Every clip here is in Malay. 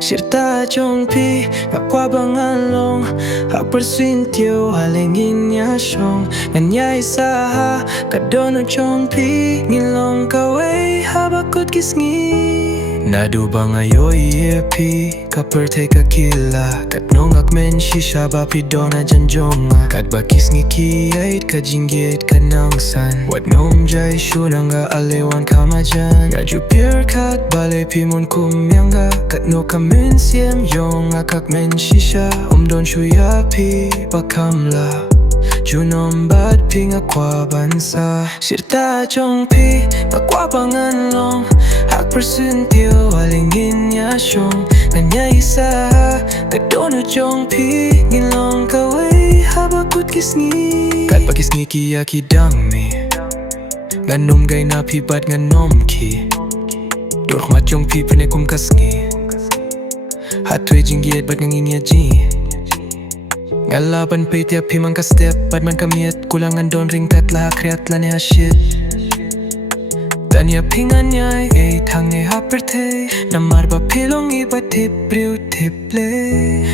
Sirta jong pi kwah bangalong Kper Syntiew halingin ya shong Ngan isa dohnud jong pi Ngin kawei habakut sngi Nadu bangayo pi Kper teka kila Kat nongak men shisha bapi dona janjonga Kat bakis ngikiyait ka jinggit ka nangsan Wat nom jay shunanga alewan kamajan Ngaju pir kat bale pimun kumyanga Kat no kamen siem jong akak men shisha Don shuya pi bakamla Junom bad pi kwah bansa Sirta jong pi kwah bangalong Kper Syntiew halingin ya shong Ngan isa dohnud jong pi Ngin kawei habakut sngi Kat bakis sngi kiya kidang mi Ngan nom gay na pi bat ngan nom ki Dohnud jong pi penekum ka sngi Hatwe jinggit bat ngin ya ji Ngalaban pay tiap pi man ka step bat man kamiet Kulangan don ring tat lah kreat lan ya shit Tanya pingan nyai tange haperte Namar ba pilong iba tip riu tip le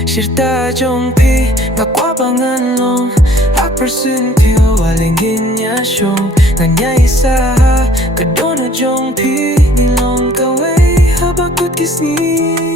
Sirta jong pi kwah bangalong Kper Syntiew halingin ya shong Ngan isa dohnud jong pi Ngin kawei habakut sngi